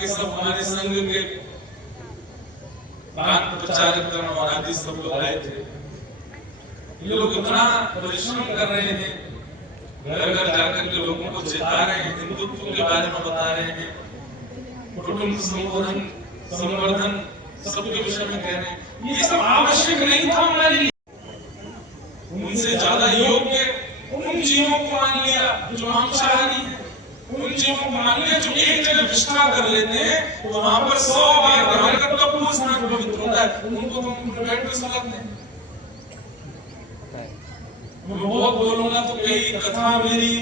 के सब हमारे संघ के पान प्रचारक और आदि सब लोग आए थे। ये लोग इतना परिश्रम कर रहे हैं, घर घर जाकर के लोगों को चेता रहे हैं, हिंदुत्व के बारे में बता रहे हैं, कुटुंब संवर्धन सबके विषय में कह रहे हैं। ये सब आवश्यक नहीं था हमारे लिए। उनसे ज्यादा योग्य उन जीवों को मान लिया जो मांसाहारी है, उन जीवों को मान लिया जो एक जगह विष्ठा कर लेते हैं तो वहां पर 100 बार ग्रहण करता पूरा स्नान पवित्र होता है। उनको तुम पेट में सुलाते हैं। मैं बहुत बोलूंगा तो कई कथा मेरी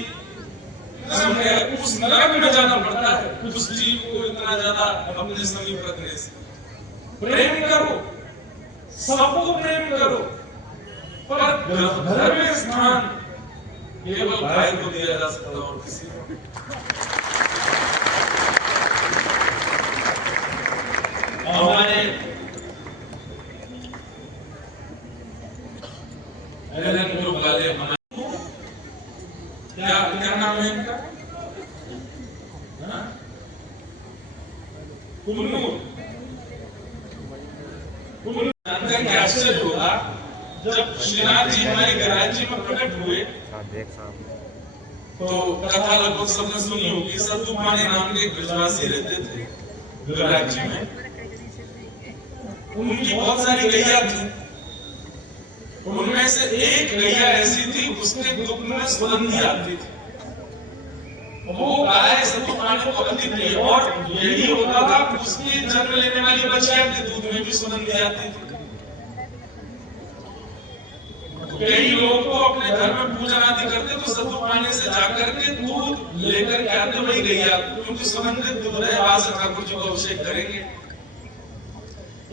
सामने उस नरक में जाना पड़ता है उस जीव को इतना ज्यादा अपने समीप रखने से। प्रेम करो, सबको प्रेम करो, पर घर में स्थान केवल गाय को दिया जा सकता और किसी को। हमारे एलन ग्रुप वाले क्या नाम है इनका? अंदर क्या आश्चर्य होगा जब श्रीनाथ जी हमारे गराज में प्रकट हुए तो कथा लगभग सबने सुनी होगी। सद्दू पानी नाम के एक ब्रजवासी रहते थे गराज में। उनकी बहुत सारी गैया थी, उनमें से एक गैया ऐसी थी उसके दुख में सुगंधी आती थी। वो गाय सद्दू पानी को अधिक प्रिय, और यही होता था उसकी जन्म लेने वाली बच्चियां के दूध में भी सुगंधी आती थी। कई लोग तो अपने घर में पूजन आदि करते तो सद्दू पानी से जाकर के दूध लेकर के आते वही गैया, क्योंकि सुगंधित दूध है, आज ठाकुर जी को अभिषेक करेंगे।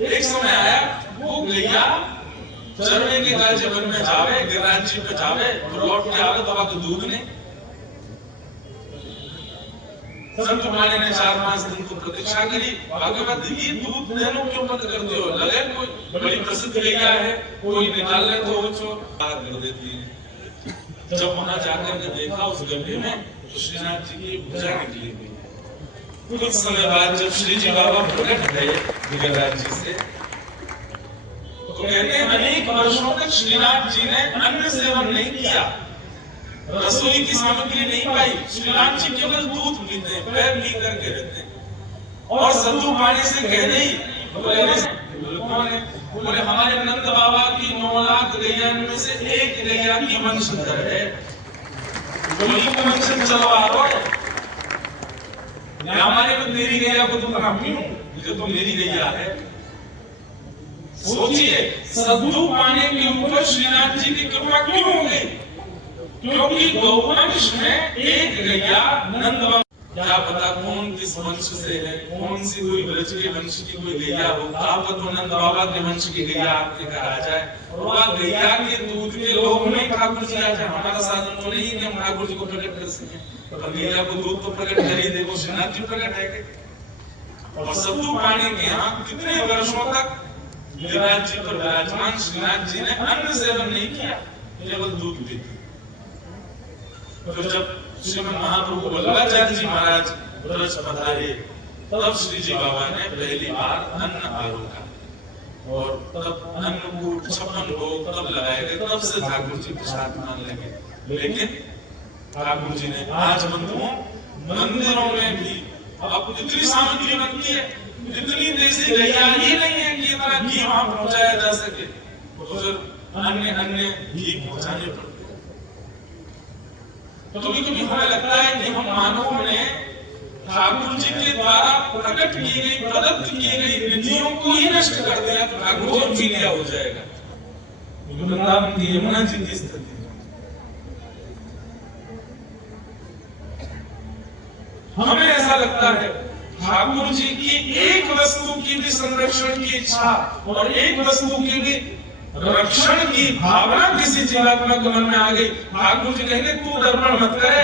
एक समय आया वो गैया चरने के लिए जीवन में जावे, गिरिराज जी पे जावे, लौट के आवे तो आपको दूध नहीं। संत माने ने 4-5 दिन को प्रतीक्षा करी। भागवत ये दूध देने क्यों बंद करते हो? लगे कोई बड़ी प्रसिद्ध गैया है, कोई निकाल ले तो वो बात कर देती है। जब वहां जाकर के देखा उस गड्ढे में तो श्रीनाथ जी की भुजा निकली हुई। कुछ समय बाद जब श्री जी बाबा प्रकट गए गिरिराज जी से तो कहते हैं अनेक वर्षों तक श्रीनाथ जी ने अन्न सेवन नहीं किया, रसोई की सामग्री नहीं पाई। श्रीनाथ जी केवल दूध पीते हैं, पैर ली करके रहते हैं। और सद्दू पानी से कह रही बोले हमारे नंद बाबा की 9 लाख गैया में से एक गैया की वंशधर है, बोली को वंश चलवा दो। हमारे में तेरी गैया को तुम हम पीऊं जो तो मेरी गैया है। सोचिए सद्दू पानी के ऊपर श्रीनाथ जी की कृपा क्यों हो गई? क्योंकि गौवंश में एक गैया नंद बाबा, क्या पता कौन किस वंश से है, कौन सी कोई ब्रज के वंश की कोई गैया हो, आप तो नंद बाबा के वंश की गैया आपके घर आ जाए और वह गैया के दूध के लोग में ठाकुर जी आ जाए। हमारा साधन तो नहीं कि हम ठाकुर जी को प्रकट कर सके, तो गैया को दूध तो प्रकट कर ही देखो, श्रीनाथ जी प्रकट है। और सद्दू पानी के यहाँ कितने वर्षों तक गिरिराज जी पर विराजमान श्रीनाथ जी ने अन्न सेवन नहीं किया, केवल दूध पीते। तो जब श्रीमद महाप्रभु वल्लभाचार्य जी महाराज ब्रज पधारे तब श्री जी बाबा ने पहली बार अन्न आरोगा और तब अन्न को 56 भोग तब लगाए गए। तब से ठाकुर जी प्रसाद मान लगे। लेकिन ठाकुर जी ने आज बंधुओं मंदिरों में भी अब इतनी सामग्री बनती है, इतनी देसी गैया ही नहीं है कि इतना घी वहां पहुंचाया जा सके, तो फिर अन्य घी पहुंचाने पड़ते। तो कभी-कभी हमें लगता है कि हम मानवों ने ठाकुर जी के द्वारा प्रकट की गई, प्रदत्त की गई विधियों को ही नष्ट कर दिया तो ठाकुर जी लिया हो जाएगा। वृंदावन की यमुना जी की स्थिति, हमें ऐसा लगता है ठाकुर जी की एक वस्तु की भी संरक्षण की इच्छा और एक वस्तु की भी रक्षण की भावना किसी जीवात्मा के मन में आ गई। ठाकुर जी कहेंगे तू दर्पण मत करे,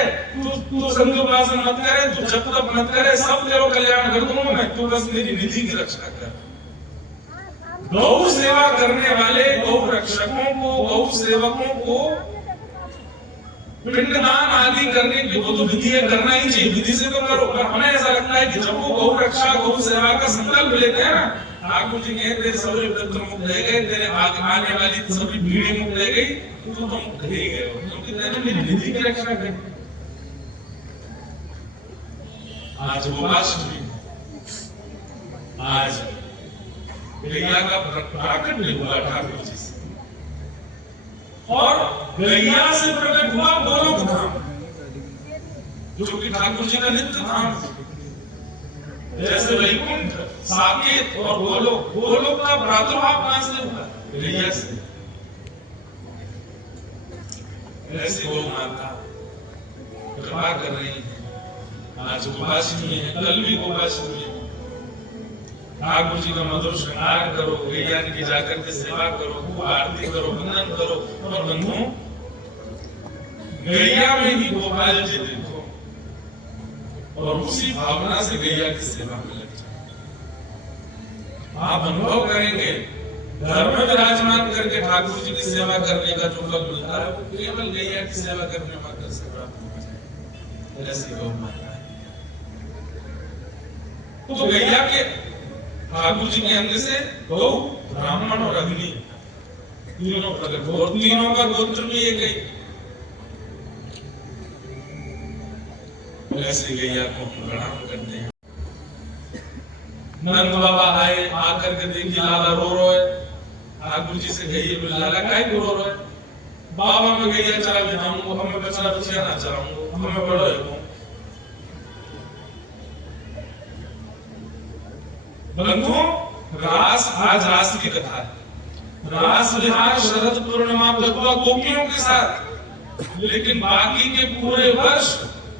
तू संध्योपासन मत करे, तू जप तप मत करे, सब तेरा कल्याण कर दूंगा मैं, तू बस मेरी निधि की रक्षा कर। गौ सेवा करने वाले गौ रक्षकों को, गौ सेवकों को पिंडदान आदि करने की वो तो विधि है, करना ही चाहिए, विधि से तो करो। पर हमें ऐसा लगता है कि जब वो गौ रक्षा गौ सेवा का संकल्प लेते हैं ना, ठाकुर जी कहते हैं सभी पितृ मुक्त रह गए, तेरे आने वाली सभी पीढ़ी मुक्त रह गई, तो मुक्त ही गए हो, क्योंकि तेरे मेरी विधि की रक्षा की। आज गोपाष्टमी, आज गैया का प्राकट्य हुआ ठाकुर जी से, और गैया से प्रकट हुआ गोलोक धाम, जो कि ठाकुर जी का नित्य धाम। जैसे वैकुंठ, साकेत और गोलोक, गोलोक का प्रादुर्भाव कहां से हुआ? गैया से। ऐसे गौ माता कृपा कर रही है। आज गोपाष्टमी है, कल भी गोपाष्टमी है। ठाकुर जी का मधुर श्रृंगार करो, गैया की जाकर के सेवा करो, खूब आरती करो, वंदन करो। और बंधुओं, गैया में ही गोपाल जी देखो, और उसी भावना से गैया की सेवा में लग जाए। आप अनुभव करेंगे, घर में विराजमान करके ठाकुर जी की सेवा करने का जो फल मिलता है, वो केवल गैया की सेवा करने मात्र से प्राप्त हो जाए। ऐसी गौ माता है। तो गैया के ठाकुर जी के अंग से गौ, ब्राह्मण और अग्नि तीनों प्रकट हुए, और तीनों का गोत्र भी एक ही। ऐसे गैया को प्रणाम करते हैं। नंद बाबा आए, आकर के देखी लाला रो रो है। ठाकुर जी से कहिए, लाला काहे को रो है? बाबा मैं गैया चरा के जाऊंगा, हमें बचना बचिया ना चराऊंगा, हमें बड़ो है। बंधुओं, रास, आज रास की कथा है। रास विहार शरद पूर्णिमा पे हुआ गोपियों के साथ, लेकिन बाकी के पूरे वर्ष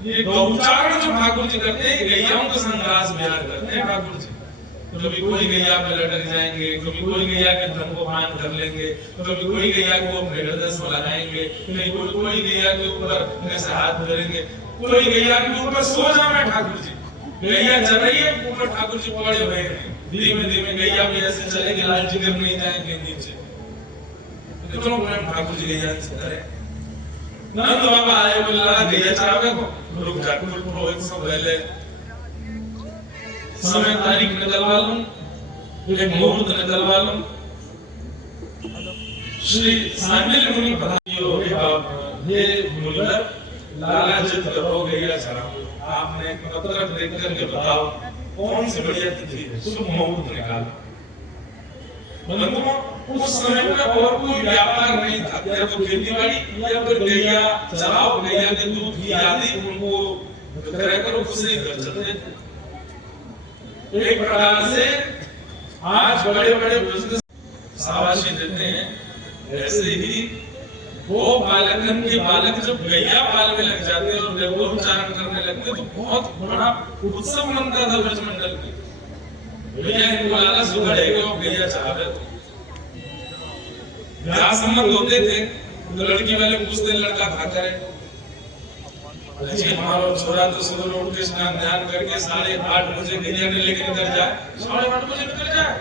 ये गौचारण जो ठाकुर जी करते हैं, गैयाओं के संग रास विहार करते हैं ठाकुर जी। कभी कोई गैया पे लटक जाएंगे, कभी कोई गैया के धन को पान कर लेंगे, कभी कोई गैया को अपने हृदय से लगाएंगे, कहीं कोई गैया के ऊपर ऐसे हाथ धरेंगे, कोई गैया के ऊपर सो जाए ठाकुर जी। गैया चल रही है, ऊपर ठाकुर जी पड़े हुए हैं, धीमे धीमे गैया भी ऐसे चलेगी, लाल जी गिर नहीं जाएंगे नीचे। कितना प्रेम ठाकुर जी गैया से करे। नंद बाबा आए, बोला गैया चरावे को, रुक जा, पुरोहित सब पहले समय तारीख निकलवा लूं, एक मुहूर्त निकलवा लूं। श्री सांडिल्य मुनि बताइयो, हे मुनिवर, लाला जिद करो गैया चराओ। आपने एक पत्रक देख करके बताओ कौन सी बढ़िया तिथि है, शुभ मुहूर्त निकालो। बंधुओं, उस समय में और कोई व्यापार नहीं था, या तो खेती बाड़ी या फिर गैया चराओ, गैया के दूध की आदि उनको विक्रय करो, उससे घर चलते थे। एक प्रकार से आज बड़े बड़े बिजनेस शाबाशी देते हैं, ऐसे ही वो बालकन के बालक जब गैया पालने लग जाते हैं और गौचारण करने लगते हैं, तो बहुत बड़ा उत्सव मनता था ब्रजमंडल में। भैया इनको लाला सुगड़ है कि वो गैया चाहते थे। ब्याह संबंध होते थे तो लड़की वाले पूछते लड़का खा करे, जी हमारा छोरा तो सुबह उठ के स्नान ध्यान करके 8:30 बजे गैया ने लेकर निकल जाए, 8:30 बजे निकल जाए।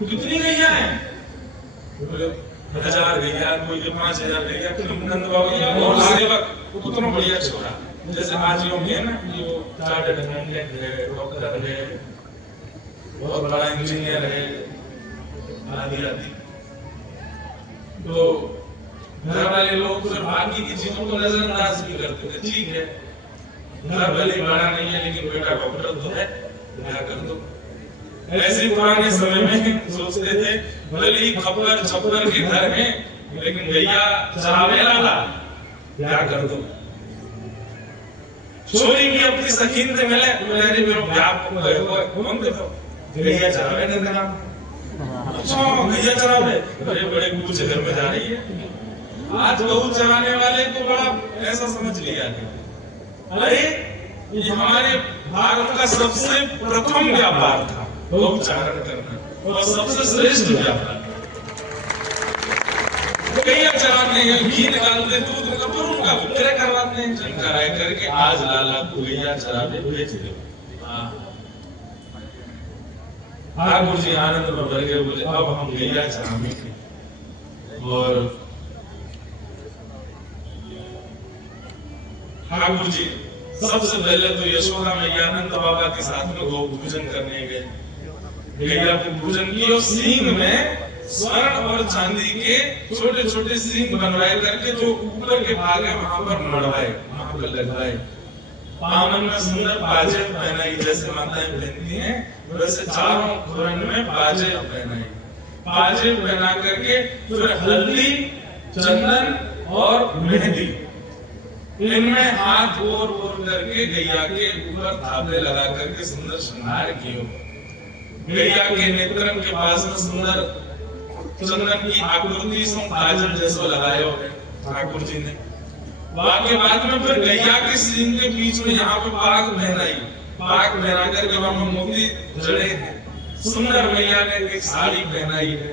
कितनी गैया है? 1000 गैया, कोई 5000 गैया। नंद बाबा और सेवक, उतना बढ़िया छोरा, जैसे आज योग है ना, ये चार्टर्ड अकाउंटेंट है, डॉक्टर है, बहुत बड़ा इंजीनियर है, आदि आदि। तो घर वाले लोग फिर बाकी की चीजों को नजरअंदाज भी करते थे। ठीक है, घर भले बड़ा नहीं है, लेकिन बेटा डॉक्टर तो है, क्या कर दो। ऐसे पुराने समय में सोचते थे, भले ही खप्पर छप्पर के घर में, लेकिन गैया चरावे लाला, क्या कर दो। छोरी की अपनी सखीन से मिले, मेरे मेरे ब्याह को गए हुए कौन देखो गैया चरावे ने देना। अच्छा गैया चरावे, बड़े बड़े कुछ घर में जा रही है। आज गऊ चराने वाले को बड़ा ऐसा समझ लिया गया, अरे ये हमारे भारत का सबसे प्रथम व्यापार था गौ चारण करना, और सबसे श्रेष्ठ व्यापार। गैया चराते हैं, घी निकालते, दूध कपूरों का विक्रय करवाते हैं, चंका करके आज लाला को गैया चराने भेज दो। ठाकुर जी आनंद में भर गए, बोले अब हम गैया चराएंगे। और ठाकुर जी सबसे पहले तो यशोदा मैया अनंत बाबा के साथ में गौ पूजन करने गए, गैया को पूजन की और सींग में स्वर्ण और चांदी के छोटे छोटे सींग बनवाए करके जो ऊपर के भाग है वहां पर मड़वाए, वहां पर लगवाए। पावन में सुंदर बाजे पहनाई, जैसे माताएं पहनती हैं वैसे चारों खुरन में बाजे पहनाई, बाजे पहना करके फिर हल्दी, चंदन और मेहंदी इनमें हाथ बोर करके गैया के ऊपर थापे लगा करके सुंदर श्रृंगार किया। गैया के नेत्रन के पास में सुंदर चंदन की आकृति सो काजल जैसा लगाया है ठाकुर जी ने। के बाद में फिर गैया के सींग के बीच में यहाँ पे पाग पहनाई, पाग पहना करके वहां मोती जड़े हैं। सुंदर मैया ने एक साड़ी पहनाई है।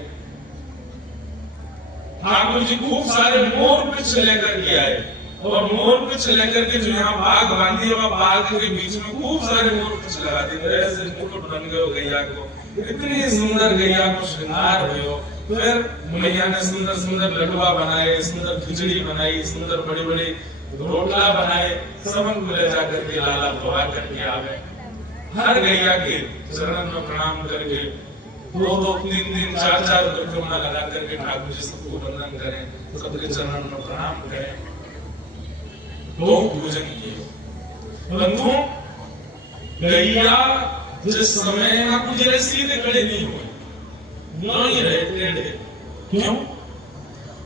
ठाकुर जी खूब सारे मोर पिछ लेकर के आए और मोर पिछ लेकर के जो यहाँ बाग बांधी है वह बाग के बीच में खूब सारे मोर पिछ लगा दिए, ऐसे मुकुट बन गए गैया को। इतनी सुंदर गैया को श्रृंगार भयो। फिर मैया ने सुंदर सुंदर लड्डुआ बनाए, सुंदर खिचड़ी बनाई, सुंदर बड़े बड़े रोटला बनाए, सबन को ले जाकर के लाला प्रभा करके आवे। हर गैया के चरण में प्रणाम करके 2-2, 3-3, 4-4 परिक्रमा लगा करके ठाकुर जी सबको वंदन करें, सबके चरण में प्रणाम करें, गौ पूजन किए। परंतु गैया जिस समय ठाकुर जी सीधे खड़े नहीं हुए, नहीं रहे टेढ़े। क्यों?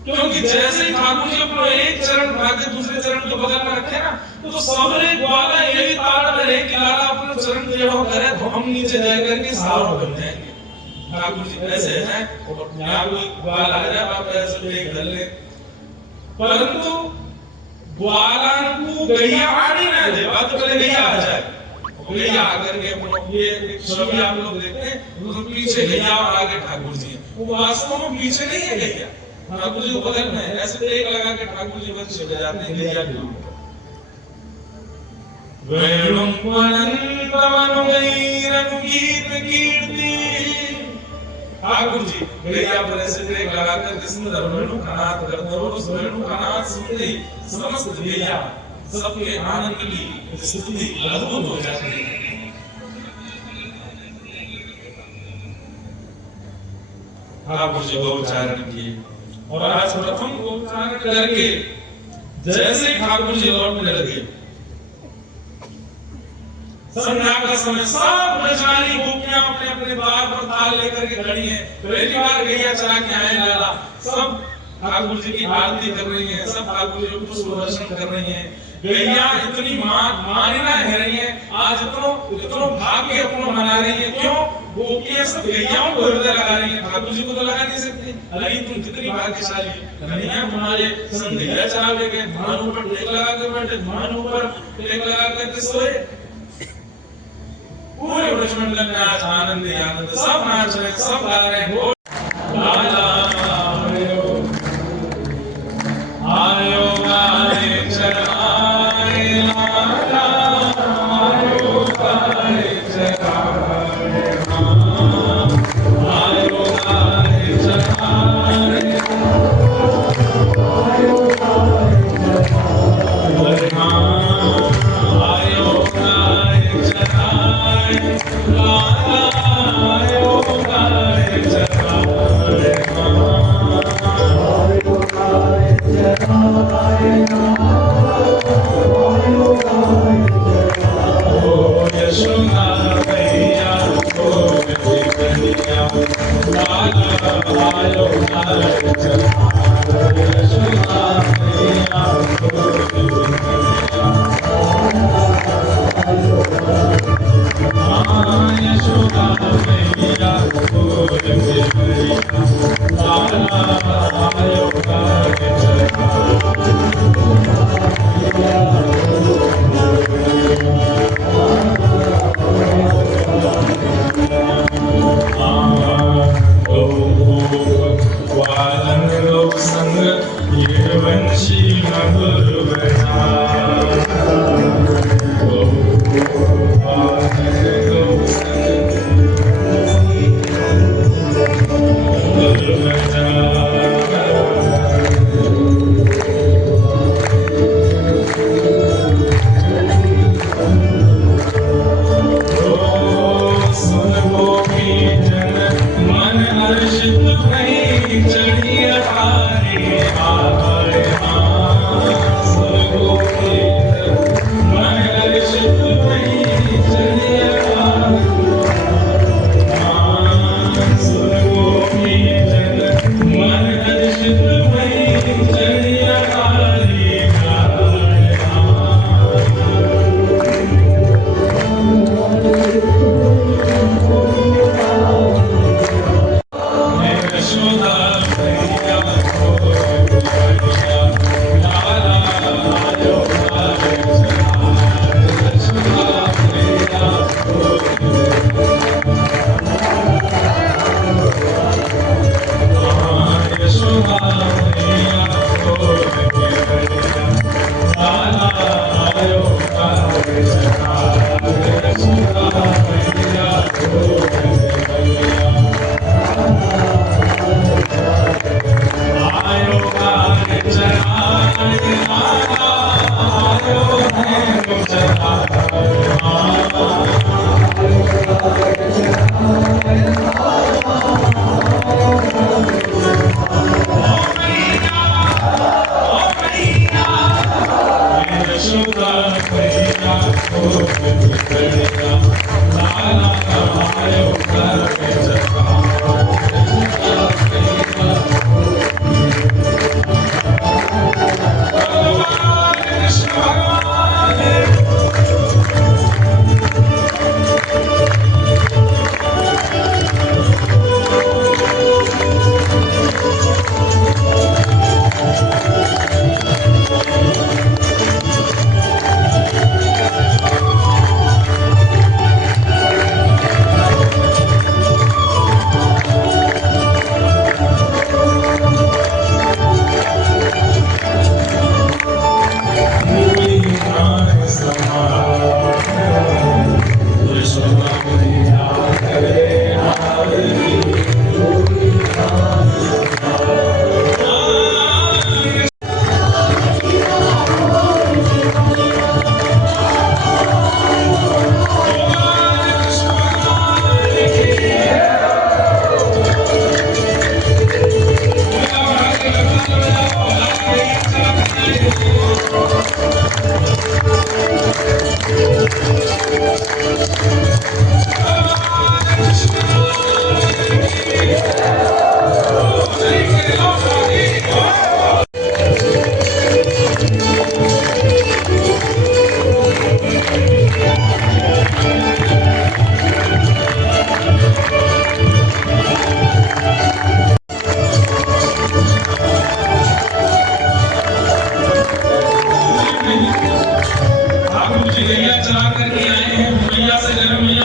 क्योंकि जैसे ही ठाकुर जी अपना एक चरण उठा के दूसरे चरण के बगल में रखे ना, तो सबरे ग्वाला यही ताड़ रहे कि लाला अपना चरण टेढ़ा करे तो हम नीचे जाकर के सावर बन जाएंगे। ठाकुर जी ऐसे हैं और यहाँ कोई ग्वाला आ जाए आप ऐसे टेक धर ले, परंतु ग्वाला को गैया आने ना दे, बात तो पहले गैया आ जाए। गैया आकर के ये छवि आप लोग देखते हैं, तो पीछे गैया और आगे ठाकुर जी, वो वास्तव में पीछे नहीं है गैया, ठाकुर जी को बगल में है। ऐसे टेक लगा के ठाकुर जी बस चले जाते हैं गैया के ऊपर। वेणुं वनंतमनुगैरनु गीत कीर्ति, ठाकुर जी गैया पर ऐसे टेक लगा करके सुंदर वेणु का नाद करते और उस वेणु का नाद सुनते ही समस्त गैया सबके आनंद की स्थिति अद्भुत हो जाती है। ठाकुर जी गौचारण किए और आज प्रथम गौचारण करके जैसे ठाकुर जी लौटने लगे, संध्या का समय सब बेचारी गोपियां अपने अपने द्वार पर थाल लेकर के खड़ी हैं। पहली बार गैया चला के आए लाला, सब ठाकुर जी की आरती कर रही हैं, सब ठाकुर जी को पुष्प वर्षण कर रही हैं। गैया इतनी मानना है रही है, आज इतनो भाग्य अपनो मना रही है। क्यों? गोपियां सब गैयाओं को हृदय लगा रही है, ठाकुर जी को तो लगा नहीं सकती। अरे तुम कितनी भाग्यशाली, कन्हैया तुम्हारे संग गैया चलावे गए, धान ऊपर टेक लगा के बैठे, धान ऊपर टेक लगा करके सोए। पूरे ब्रजमंडल में आज आनंद ही आनंद, सब नाच रहे, सब गा रहे हैं। लाला आयो गाए चराए, लाला आयो गाए चराए, आयो गाए चराए, आयो गाए चराए, आयो गाए चराए, लाला आयो गाए चराए।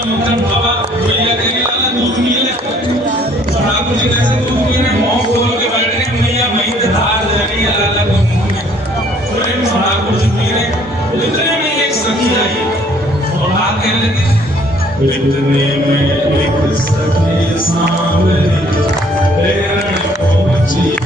मुखन बाबा भैया के लाला दूध मिले ठाकुर जी कैसे दूध मिले मुंह खोल के बैठ गए मैया मई ते धार दे रही है लाला को मुंह में प्रेम से ठाकुर जी पी रहे इतने में एक सखी आई और हाथ कहने लगी इतने में एक सखी सांवरी प्रेरण पहुंची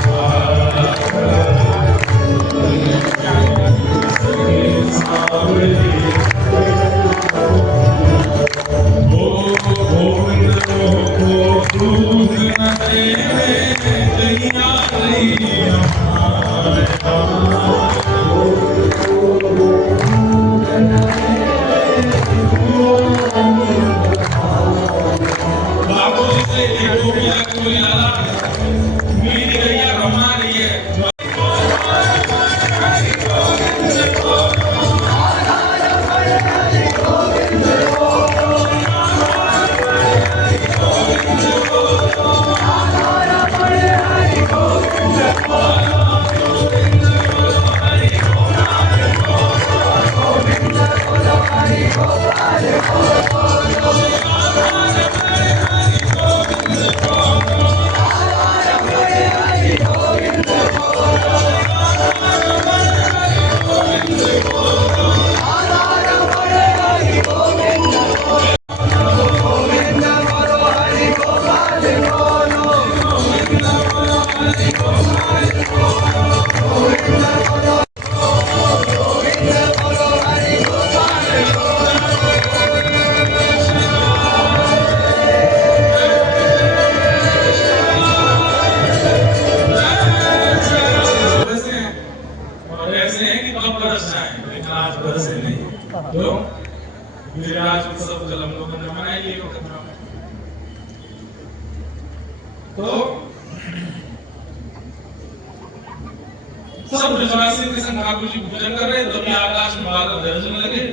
सब ब्रजवासी के संग ठाकुर जी पूजन कर रहे तभी आकाश में बादल गरजने लगे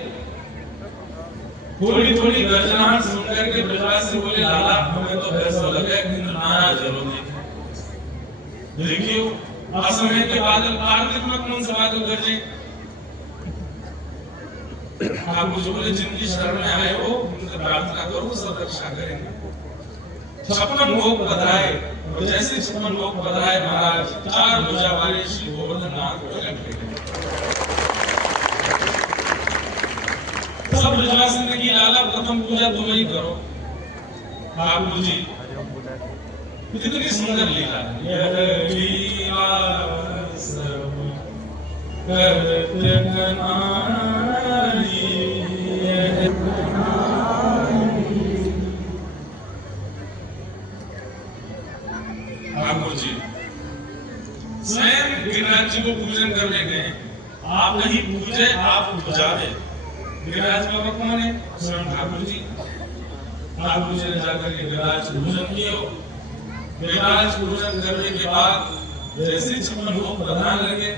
थोड़ी थोड़ी गर्जनाहट सुन करके ब्रजवासी बोले लाला हमें तो ऐसा लगे कि नाराज हो देखियो असमय के बादल कार्तिक में कौन सा बादल गरजे ठाकुर जी बोले जिनकी शरण में आए हो उनसे प्रार्थना करो सब रक्षा करेंगे 56 भोग बधाए और जैसे 56 भोग बधाए महाराज 4 भुजा वाले श्री गोवर्धन नाथ प्रकट हुए सब ब्रजवासी ने की लाला प्रथम पूजा तुम ही करो ठाकुर जी कितनी सुंदर लीला यह लीला सब करत कनारी ठाकुर जी स्वयं गिरिराज जी को पूजन करने गए आप नहीं पूजे आप पूजावे गिरिराज बाबा कौन है स्वयं ठाकुर जी ठाकुर जी ने जाकर के गिरिराज पूजन किया गिरिराज पूजन करने के बाद जैसे 56 भोग बधाने लगे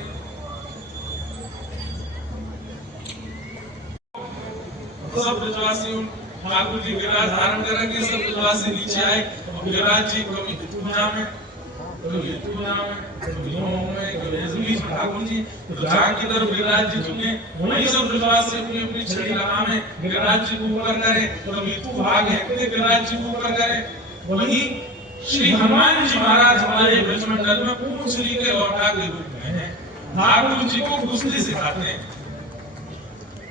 सब ब्रजवासी ठाकुर जी गिरिराज धारण करके सब ब्रजवासी नीचे आए गिरिराज जी कभी पूजा में कभी पूजा में कभी ठाकुर जी तो जहाँ की तरफ गिरिराज जी झुके वहीं सब ब्रजवासी अपनी अपनी छड़ी लगावे गिरिराज जी को ऊपर करे कभी तू भाग है गिरिराज जी को ऊपर करे वहीं श्री हनुमान जी महाराज हमारे ब्रजमंडल में पूंछली के लौटा के रूप में है ठाकुर जी को कुश्ती सिखाते हैं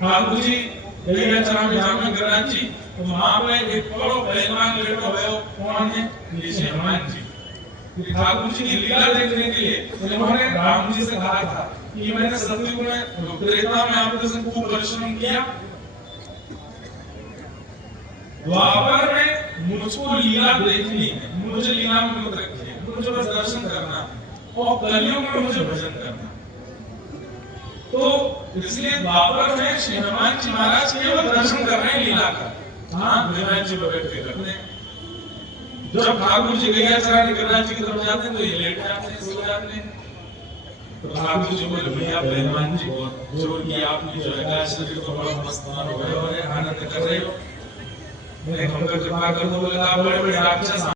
ठाकुर जी गिरिराज जी वहां पे एक बड़ो पहलवान लड़का है कौन है श्री हनुमान जी ठाकुर जी की लीला देखने के लिए उन्होंने राम जी से कहा था कि मैंने सतयुग में त्रेता में आपके संग खूब परिश्रम किया द्वापर में मुझको लीला देखनी है मुझे लीला में मत रखिए मुझे बस दर्शन करना और कलयुग में मुझे भजन करना तो इसलिए द्वापर में श्री हनुमान जी महाराज केवल दर्शन कर रहे हैं लीला का हाँ गिरिराज जी प्रकट के करते हैं जब ठाकुर जी गैया चराने गिरिराज जी की तरफ जाते हैं तो ये लेट जाते हैं सो जाते हैं तो ठाकुर जी बोले भैया पहलवान जी बहुत जोर किया आपने जो है शरीर को बड़ा मस्त हो गए और आनंद कर रहे हो मैं हमको कृपा कर दो बोले आप बड़े बड़े राक्षस